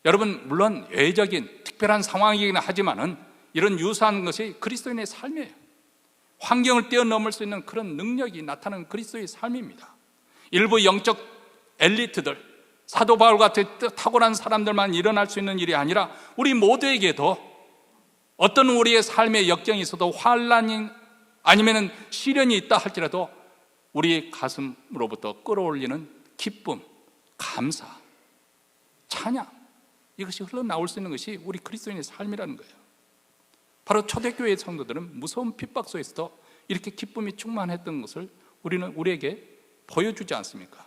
여러분, 물론 예외적인 특별한 상황이긴 하지만은 이런 유사한 것이 그리스도인의 삶이에요. 환경을 뛰어넘을 수 있는 그런 능력이 나타나는 그리스도의 삶입니다. 일부 영적 엘리트들, 사도 바울 같은 탁월한 사람들만 일어날 수 있는 일이 아니라 우리 모두에게도 어떤 우리의 삶의 역경이 있어도 환난이 아니면 시련이 있다 할지라도 우리 가슴으로부터 끌어올리는 기쁨, 감사, 찬양, 이것이 흘러나올 수 있는 것이 우리 그리스도인의 삶이라는 거예요. 바로 초대교회의 성도들은 무서운 핍박 속에서도 이렇게 기쁨이 충만했던 것을 우리에게 보여주지 않습니까?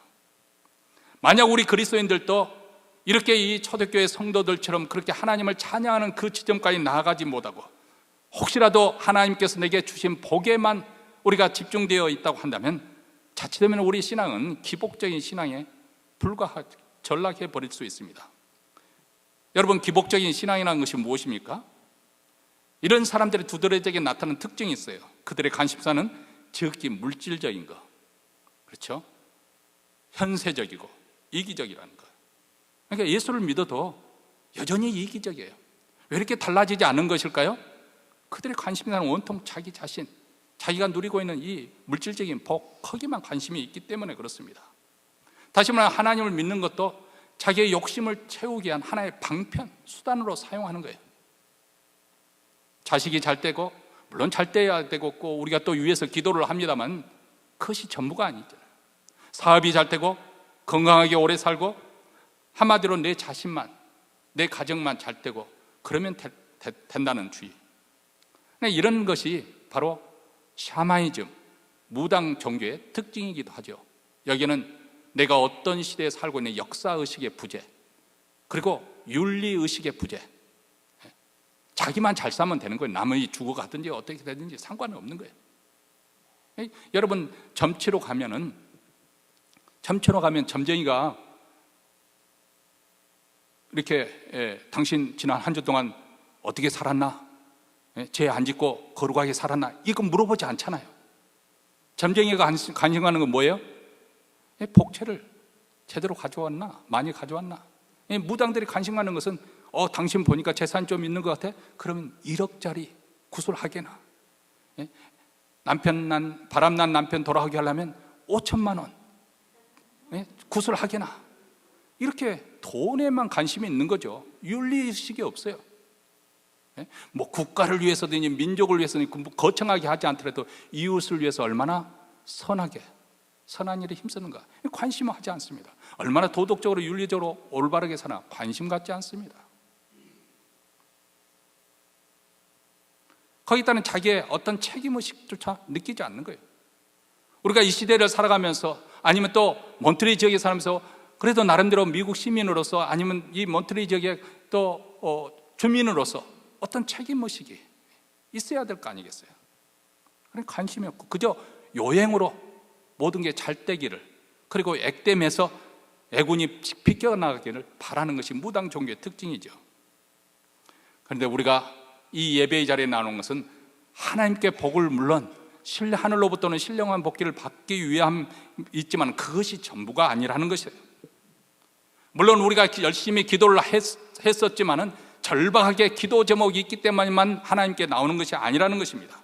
만약 우리 그리스도인들도 이렇게 이 초대교회 성도들처럼 그렇게 하나님을 찬양하는 그 지점까지 나아가지 못하고 혹시라도 하나님께서 내게 주신 복에만 우리가 집중되어 있다고 한다면 자칫하면 우리 신앙은 기복적인 신앙에 불과하게 전락해 버릴 수 있습니다. 여러분, 기복적인 신앙이라는 것이 무엇입니까? 이런 사람들의 두드러지게 나타나는 특징이 있어요. 그들의 관심사는 지극히 물질적인 것, 그렇죠? 현세적이고 이기적이라는 것. 그러니까 예수를 믿어도 여전히 이기적이에요. 왜 이렇게 달라지지 않는 것일까요? 그들의 관심사는 온통 자기 자신, 자기가 누리고 있는 이 물질적인 복, 거기만 관심이 있기 때문에 그렇습니다. 다시 말하면 하나님을 믿는 것도 자기의 욕심을 채우기 위한 하나의 방편, 수단으로 사용하는 거예요. 자식이 잘 되고, 물론 잘 돼야 되고, 우리가 또 위해서 기도를 합니다만 그것이 전부가 아니잖아요. 사업이 잘 되고 건강하게 오래 살고 한마디로 내 자신만, 내 가정만 잘 되고 그러면 된다는 주의. 이런 것이 바로 샤머니즘, 무당 종교의 특징이기도 하죠. 여기는 내가 어떤 시대에 살고 있는 역사의식의 부재, 그리고 윤리의식의 부재. 자기만 잘 살면 되는 거예요. 남의 죽어가든지 어떻게 되든지 상관은 없는 거예요. 여러분, 점치러 가면 점쟁이가 이렇게 당신 지난 한 주 동안 어떻게 살았나? 죄 안 짓고 거룩하게 살았나? 이거 물어보지 않잖아요. 점쟁이가 관심하는 건 뭐예요? 복채를 제대로 가져왔나? 많이 가져왔나? 무당들이 관심 가는 것은 당신 보니까 재산 좀 있는 것 같아? 그러면 1억짜리 구슬하게나. 바람난 남편 돌아가게 하려면 5천만 원 구슬하게나. 이렇게 돈에만 관심이 있는 거죠. 윤리의식이 없어요. 뭐 국가를 위해서든지 민족을 위해서든지 거창하게 하지 않더라도 이웃을 위해서 얼마나 선한 일에 힘쓰는가 관심을 하지 않습니다. 얼마나 도덕적으로 윤리적으로 올바르게 사나 관심 갖지 않습니다. 거기에 따른 자기의 어떤 책임의식조차 느끼지 않는 거예요. 우리가 이 시대를 살아가면서 아니면 또 몬트리 지역에 살면서 그래도 나름대로 미국 시민으로서 아니면 이 몬트리 지역의 또 주민으로서 어떤 책임의식이 있어야 될 거 아니겠어요? 그런 관심이 없고 그저 요행으로 모든 게 잘 되기를, 그리고 액땜해서 애군이 비껴나가기를 바라는 것이 무당 종교의 특징이죠. 그런데 우리가 이 예배의 자리에 나오는 것은 하나님께 복을, 물론 하늘로부터는 신령한 복기를 받기 위함 있지만 그것이 전부가 아니라는 것이에요. 물론 우리가 열심히 기도를 했었지만은 절박하게 기도 제목이 있기 때문에만 하나님께 나오는 것이 아니라는 것입니다.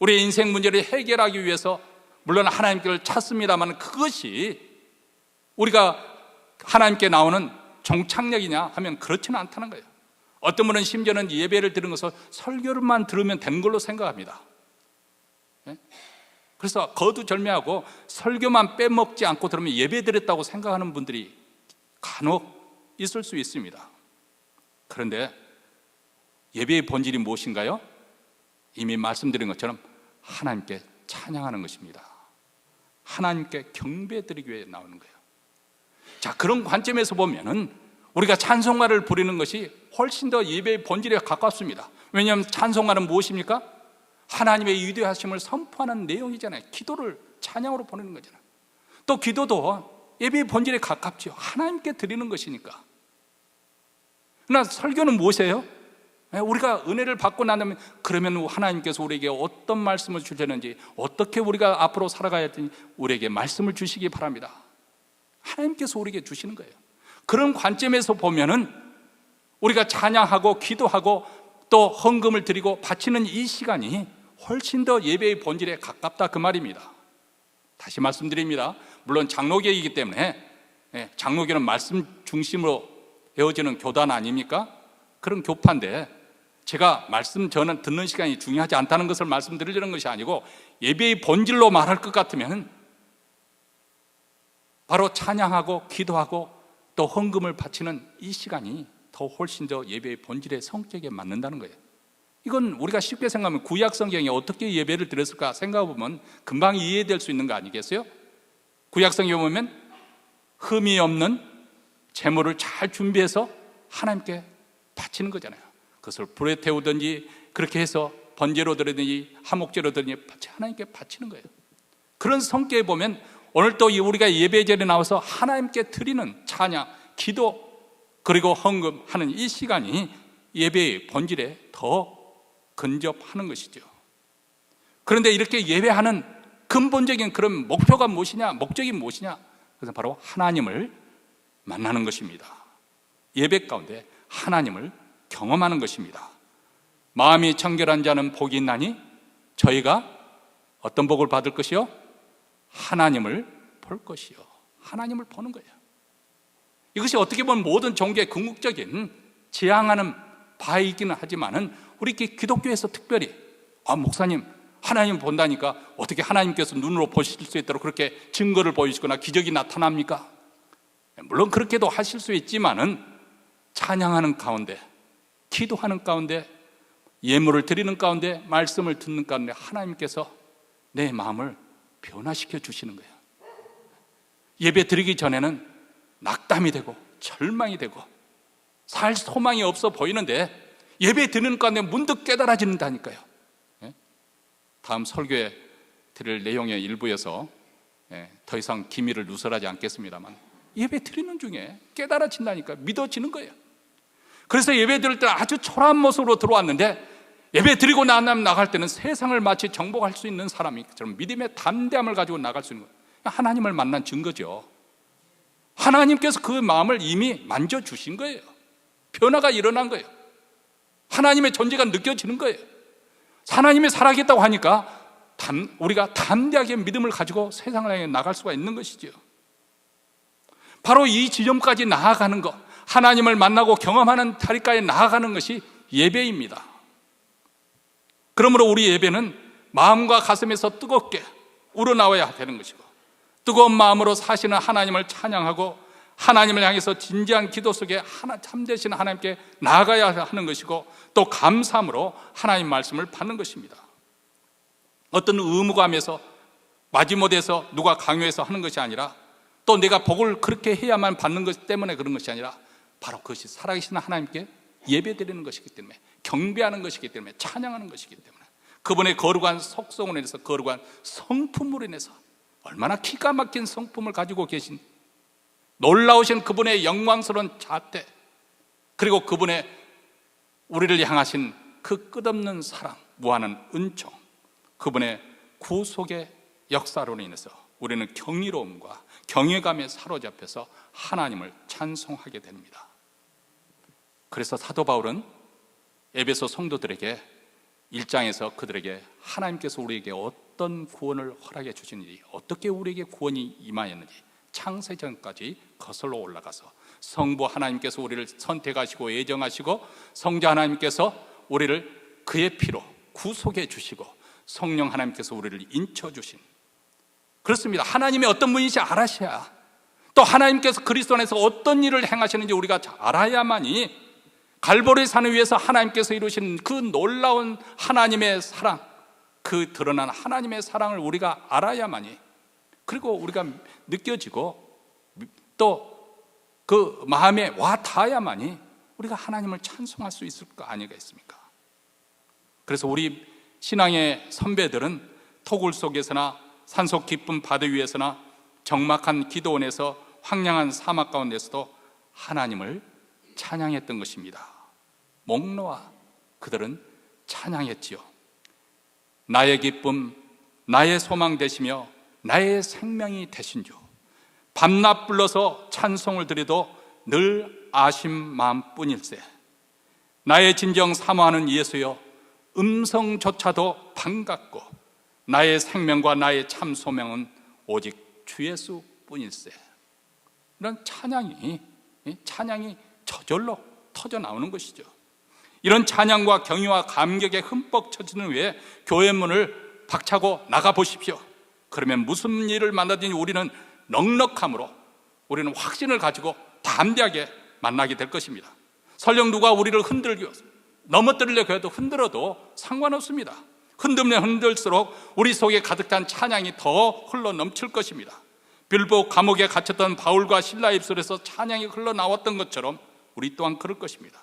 우리의 인생 문제를 해결하기 위해서 물론 하나님께를 찾습니다만 그것이 우리가 하나님께 나오는 종착역이냐 하면 그렇지는 않다는 거예요. 어떤 분은 심지어는 예배를 드리는 것을 설교를만 들으면 되는 걸로 생각합니다. 그래서 거두절미하고 설교만 빼먹지 않고 들으면 예배 드렸다고 생각하는 분들이 간혹 있을 수 있습니다. 그런데 예배의 본질이 무엇인가요? 이미 말씀드린 것처럼 하나님께 찬양하는 것입니다. 하나님께 경배드리기 위해 나오는 거예요. 자, 그런 관점에서 보면은 우리가 찬송가를 부르는 것이 훨씬 더 예배의 본질에 가깝습니다. 왜냐하면 찬송가는 무엇입니까? 하나님의 위대하심을 선포하는 내용이잖아요. 기도를 찬양으로 보내는 거잖아요. 또 기도도 예배의 본질에 가깝죠. 하나님께 드리는 것이니까. 그러나 설교는 무엇이에요? 우리가 은혜를 받고 나면 그러면 하나님께서 우리에게 어떤 말씀을 주시는지, 어떻게 우리가 앞으로 살아가야 할지 우리에게 말씀을 주시기 바랍니다. 하나님께서 우리에게 주시는 거예요. 그런 관점에서 보면은 우리가 찬양하고 기도하고 또 헌금을 드리고 바치는 이 시간이 훨씬 더 예배의 본질에 가깝다, 그 말입니다. 다시 말씀드립니다. 물론 장로교이기 때문에, 장로교는 말씀 중심으로 이어지는 교단 아닙니까? 그런 교파인데, 제가 말씀 저는 듣는 시간이 중요하지 않다는 것을 말씀드리려는 것이 아니고, 예배의 본질로 말할 것 같으면 바로 찬양하고 기도하고 또 헌금을 바치는 이 시간이 더 훨씬 더 예배의 본질의 성격에 맞는다는 거예요. 이건 우리가 쉽게 생각하면 구약 성경에 어떻게 예배를 드렸을까 생각해보면 금방 이해될 수 있는 거 아니겠어요? 구약 성경에 보면 흠이 없는 제물을 잘 준비해서 하나님께 바치는 거잖아요. 그것을 불에 태우든지 그렇게 해서 번제로 드리든지 화목제로 드리든지 하나님께 바치는 거예요. 그런 성격에 보면 오늘 또 우리가 예배 자리에 나와서 하나님께 드리는 찬양, 기도 그리고 헌금하는 이 시간이 예배의 본질에 더 근접하는 것이죠. 그런데 이렇게 예배하는 근본적인 그런 목표가 무엇이냐, 목적이 무엇이냐? 그것은 바로 하나님을 만나는 것입니다. 예배 가운데 하나님을 경험하는 것입니다. 마음이 청결한 자는 복이 있나니 저희가 어떤 복을 받을 것이요? 하나님을 볼 것이요. 하나님을 보는 거예요. 이것이 어떻게 보면 모든 종교의 궁극적인 지향하는 바이기는 하지만은 우리 기독교에서 특별히 목사님 하나님 본다니까 어떻게 하나님께서 눈으로 보실 수 있도록 그렇게 증거를 보이시거나 기적이 나타납니까? 물론 그렇게도 하실 수 있지만은 찬양하는 가운데, 기도하는 가운데, 예물을 드리는 가운데, 말씀을 듣는 가운데 하나님께서 내 마음을 변화시켜 주시는 거예요. 예배 드리기 전에는 낙담이 되고 절망이 되고 살 소망이 없어 보이는데 예배 드리는 가운데 문득 깨달아진다니까요. 다음 설교에 드릴 내용의 일부에서 더 이상 기미를 누설하지 않겠습니다만 예배 드리는 중에 깨달아진다니까, 믿어지는 거예요. 그래서 예배 드릴 때 아주 초라한 모습으로 들어왔는데 예배 드리고 나갈 때는 세상을 마치 정복할 수 있는 사람이처럼 믿음의 담대함을 가지고 나갈 수 있는 거예요. 하나님을 만난 증거죠. 하나님께서 그 마음을 이미 만져주신 거예요. 변화가 일어난 거예요. 하나님의 존재가 느껴지는 거예요. 하나님이 살아계셨다고 하니까 우리가 담대하게 믿음을 가지고 세상을 향해 나갈 수가 있는 것이죠. 바로 이 지점까지 나아가는 것, 하나님을 만나고 경험하는 다리까지 나아가는 것이 예배입니다. 그러므로 우리 예배는 마음과 가슴에서 뜨겁게 우러나와야 되는 것이고, 뜨거운 마음으로 사시는 하나님을 찬양하고 하나님을 향해서 진지한 기도 속에 참되신 하나님께 나아가야 하는 것이고, 또 감사함으로 하나님 말씀을 받는 것입니다. 어떤 의무감에서 마지못해서 누가 강요해서 하는 것이 아니라, 또 내가 복을 그렇게 해야만 받는 것 때문에 그런 것이 아니라 바로 그것이 살아계신 하나님께 예배드리는 것이기 때문에, 경배하는 것이기 때문에, 찬양하는 것이기 때문에, 그분의 거룩한 속성으로 인해서, 거룩한 성품으로 인해서 얼마나 기가 막힌 성품을 가지고 계신, 놀라우신 그분의 영광스러운 자태, 그리고 그분의 우리를 향하신 그 끝없는 사랑, 무한한 은총, 그분의 구속의 역사로 인해서 우리는 경이로움과 경외감에 사로잡혀서 하나님을 찬송하게 됩니다. 그래서 사도 바울은 에베소 성도들에게 1장에서 그들에게 하나님께서 우리에게 어떤 구원을 허락해 주시는지, 어떻게 우리에게 구원이 임하였는지 창세전까지 거슬러 올라가서 성부 하나님께서 우리를 선택하시고 예정하시고, 성자 하나님께서 우리를 그의 피로 구속해 주시고, 성령 하나님께서 우리를 인쳐주신, 그렇습니다. 하나님이 어떤 분이신지 알아셔야, 또 하나님께서 그리스도 안에서 어떤 일을 행하시는지 우리가 알아야만이 갈보리 산 위에서 하나님께서 이루신 그 놀라운 하나님의 사랑, 그 드러난 하나님의 사랑을 우리가 알아야만이, 그리고 우리가 느껴지고 또 그 마음에 와 닿아야만이 우리가 하나님을 찬송할 수 있을 거 아니겠습니까? 그래서 우리 신앙의 선배들은 토굴 속에서나 산속 깊은 바다 위에서나 적막한 기도원에서 황량한 사막 가운데서도 하나님을 찬양했던 것입니다. 목 놓아 그들은 찬양했지요. 나의 기쁨, 나의 소망 되시며 나의 생명이 되신 주, 밤낮 불러서 찬송을 드려도 늘 아심 마음뿐일세. 나의 진정 사모하는 예수여, 음성조차도 반갑고 나의 생명과 나의 참 소명은 오직 주 예수뿐일세. 이런 찬양이 저절로 터져 나오는 것이죠. 이런 찬양과 경의와 감격에 흠뻑 젖은 후에 교회 문을 박차고 나가 보십시오. 그러면 무슨 일을 만나든지 우리는 넉넉함으로, 우리는 확신을 가지고 담대하게 만나게 될 것입니다. 설령 누가 우리를 흔들고 넘어뜨리려고 해도 흔들어도 상관없습니다. 흔들면 흔들수록 우리 속에 가득 찬 찬양이 더 흘러 넘칠 것입니다. 빌보 감옥에 갇혔던 바울과 실라 입술에서 찬양이 흘러나왔던 것처럼 우리 또한 그럴 것입니다.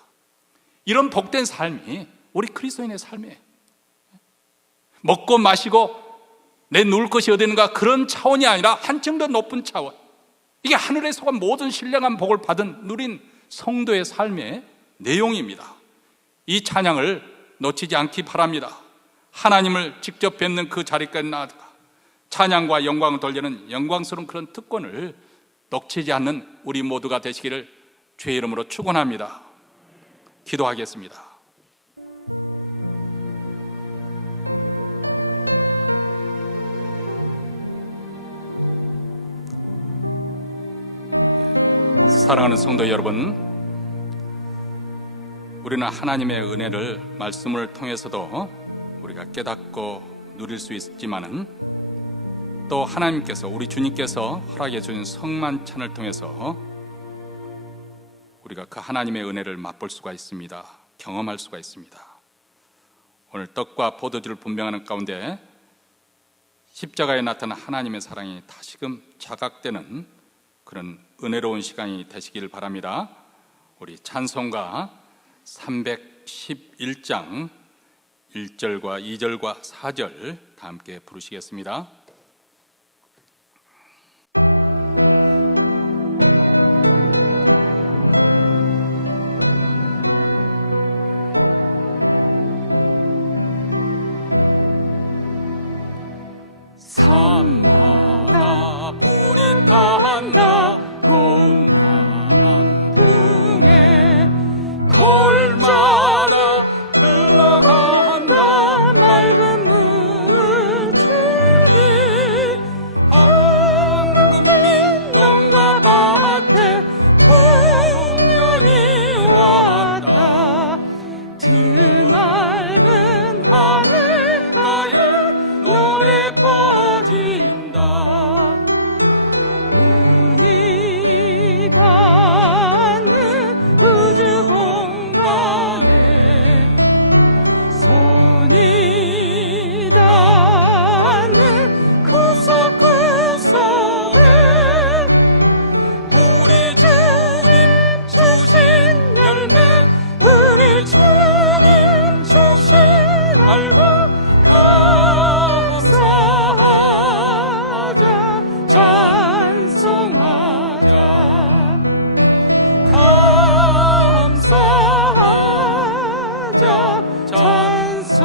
이런 복된 삶이 우리 그리스도인의 삶이에요. 먹고 마시고 내 누울 것이 어디 있는가, 그런 차원이 아니라 한층 더 높은 차원, 이게 하늘에 속한 모든 신령한 복을 받은 누린 성도의 삶의 내용입니다. 이 찬양을 놓치지 않기 바랍니다. 하나님을 직접 뵙는 그 자리까지 나아가 찬양과 영광을 돌리는 영광스러운 그런 특권을 놓치지 않는 우리 모두가 되시기를 주의 이름으로 축원합니다. 기도하겠습니다. 사랑하는 성도 여러분, 우리는 하나님의 은혜를 말씀을 통해서도 우리가 깨닫고 누릴 수 있지만은 또 하나님께서, 우리 주님께서 허락해 주신 성만찬을 통해서 우리가 그 하나님의 은혜를 맛볼 수가 있습니다. 경험할 수가 있습니다. 오늘 떡과 포도주를 분명하는 가운데 십자가에 나타난 하나님의 사랑이 다시금 자각되는 그런 은혜로운 시간이 되시길 바랍니다. 우리 찬송가 311장 1절과 2절과 4절 다 함께 부르시겠습니다. 산마다 불이 탄다 고난 등에 골마다 흘러간다 맑은 물줄기 황금빛 농가 밭에 풍년이 왔다 드넓은 하늘가에 노래 퍼진다 눈이 닿는 우주 공간에 손이 닿는 구석구석에 우리 주님 주신 열매 우리 주님 주신 알고 감사하자 찬송하자 감사하자 찬송하자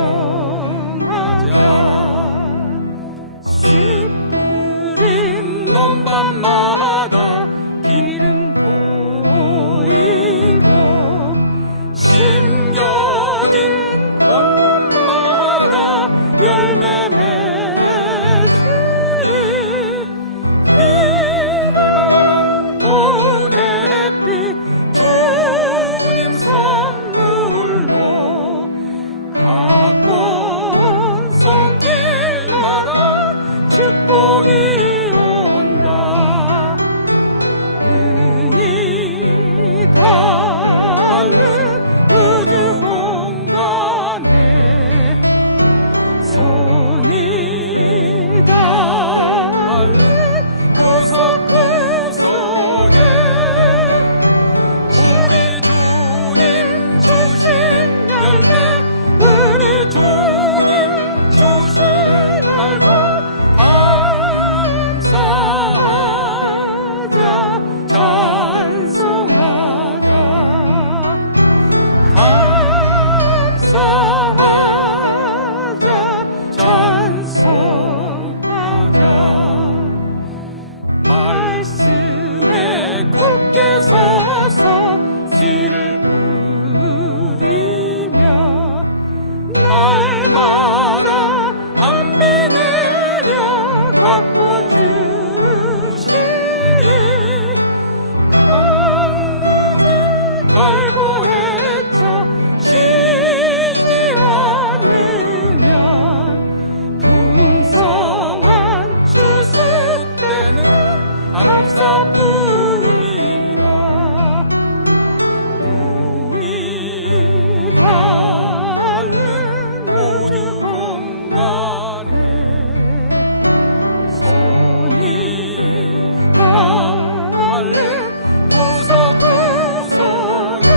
십두림 논밭마다 기름 보이고 심겨진 꽃마다 열매 맺으리 비바람 본 햇빛 주님 선물로 갖고 온 손길마다 축복이 온다 눈이 닿는 우주 공간에 손이 닿는 구석구석에 우리 주님 주신 열매 우리 주님 주신 알고 감사하자 날마다 단비 내려 갚아주시리. 강물이 갈고 헤쳐 쉬지 않으면 풍성한 추수 때는 감사뿐이라. 눈이 닿는 우주 공간에 손이 닿는 구석구석에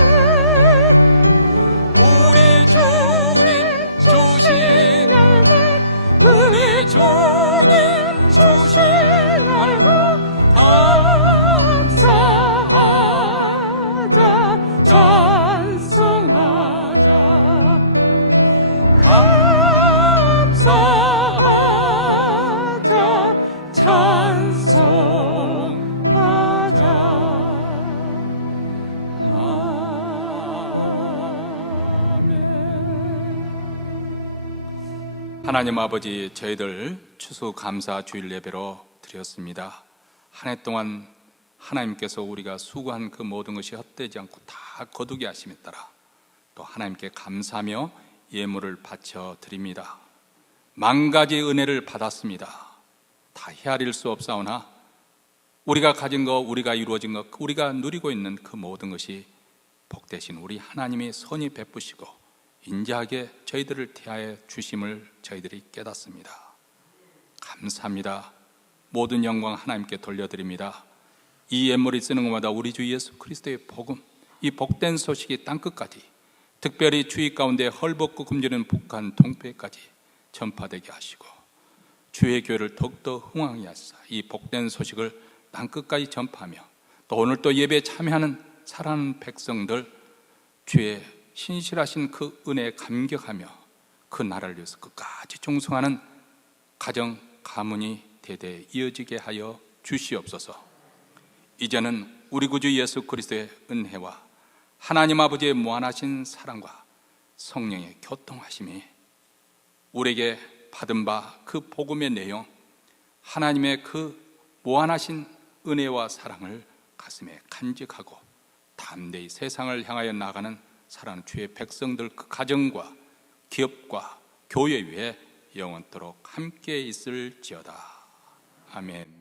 우리 주님 주신 열매, 우리 주님 주신 열매 감사하자, 찬송하자. 감사하자, 찬송하자. 아멘. 하나님 아버지, 저희들 추수감사 주일 예배로 드렸습니다. 한 해 동안 하나님께서 우리가 수고한 그 모든 것이 헛되지 않고 다 거두게 하심에 따라 또 하나님께 감사하며 예물을 바쳐 드립니다. 만가지 은혜를 받았습니다. 다 헤아릴 수 없사오나 우리가 가진 것, 우리가 이루어진 것, 우리가 누리고 있는 그 모든 것이 복되신 우리 하나님이 선히 베푸시고 인자하게 저희들을 대하여 주심을 저희들이 깨닫습니다. 감사합니다. 모든 영광 하나님께 돌려드립니다. 이 예물이 쓰는 것마다 우리 주 예수 그리스도의 복음, 이 복된 소식이 땅끝까지, 특별히 주의 가운데 헐벗고 굶주리는 북한 동포에까지 전파되게 하시고 주의 교회를 더욱더 흥왕하게 하시사 이 복된 소식을 땅끝까지 전파하며 또 오늘 또 예배에 참여하는 사랑하는 백성들 주의 신실하신 그 은혜에 감격하며 그 나라를 위해서 끝까지 충성하는 가정, 가문이 대대 이어지게 하여 주시옵소서. 이제는 우리 구주 예수 그리스도의 은혜와 하나님 아버지의 무한하신 사랑과 성령의 교통하심이 우리에게 받은 바 그 복음의 내용, 하나님의 그 무한하신 은혜와 사랑을 가슴에 간직하고 담대히 세상을 향하여 나가는 사랑하는 주의 백성들 그 가정과 기업과 교회 위에 영원토록 함께 있을지어다. 아멘.